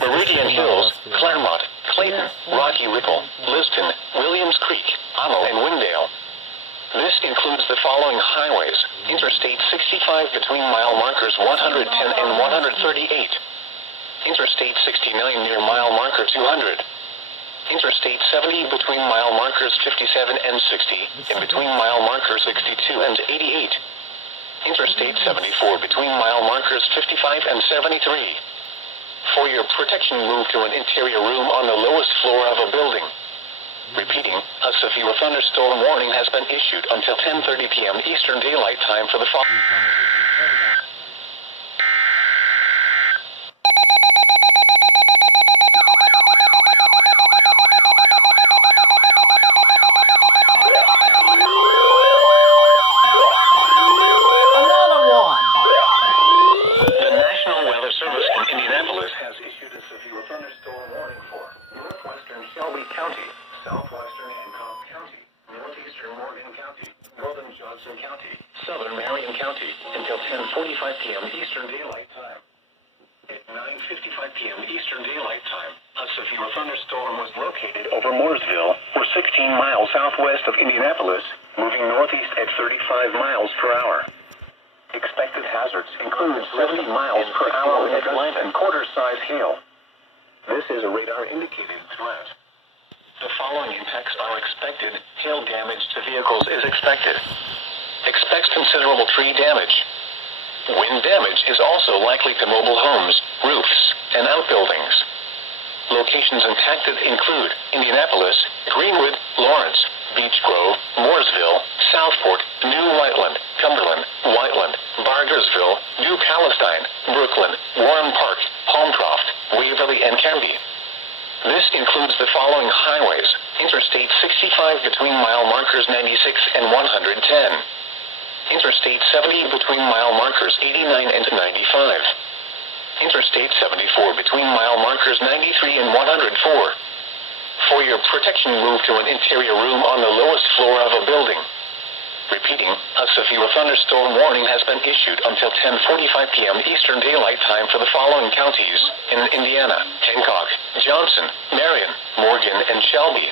Meridian Hills, Claremont, Clayton, Rocky Ripple, Liston, Williams Creek, Amo, and Windale. This includes the following highways: Interstate 65 between mile markers 110 and 138. Interstate 69 near mile marker 200. Interstate 70 between mile markers 57 and 60, and between mile markers 62 and 88. Interstate 74 between mile markers 55 and 73. For your protection, move to an interior room on the lowest floor of a building. Repeating, a severe thunderstorm warning has been issued until 10:30 p.m. Eastern Daylight Time for the following. Southern Marion County until 10:45 p.m. Eastern Daylight Time. At 9:55 p.m. Eastern Daylight Time, a severe thunderstorm was located over Mooresville, or 16 miles southwest of Indianapolis, moving northeast at 35 miles per hour. Expected hazards include 70 miles per hour wind gusts and quarter-size hail. This is a radar-indicated threat. The following impacts are expected. Hail damage to vehicles is expected. Expects considerable tree damage. Wind damage is also likely to mobile homes, roofs, and outbuildings. Locations impacted include Indianapolis, Greenwood, Lawrence, Beech Grove, Mooresville, Southport, New Whiteland, Cumberland, Whiteland, Bargersville, New Palestine, Brooklyn, Warren Park, Holmcroft, Waverly, and Canby. This includes the following highways: Interstate 65 between mile markers 96 and 110. Interstate 70 between mile markers 89 and 95. Interstate 74 between mile markers 93 and 104. For your protection, move to an interior room on the lowest floor of a building. Repeating, a severe thunderstorm warning has been issued until 10:45 p.m. Eastern Daylight Time for the following counties in Indiana: Hancock, Johnson, Marion, Morgan, and Shelby.